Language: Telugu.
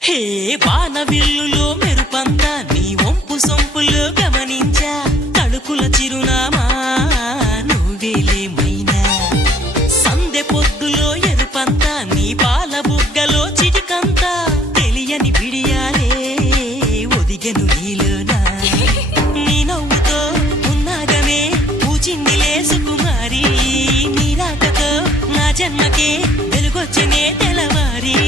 హే వానవిల్లులో మెరుపంతా నీ వంపు సొంపులో గమనించా తడుకుల చిరునామా నువ్వేలేమైనా సందె పొద్దులో ఎరుపంతా నీ పాల బుగ్గలో చిటికంతా తెలియని బిడియాలే ఒదిగెను నీలోనా నీ నవ్వుతో ఉన్నాగమే పూచిందిలే సుకుమారి నీ రాకతో నా జన్మకే వెలుగొచ్చనే తెలవారి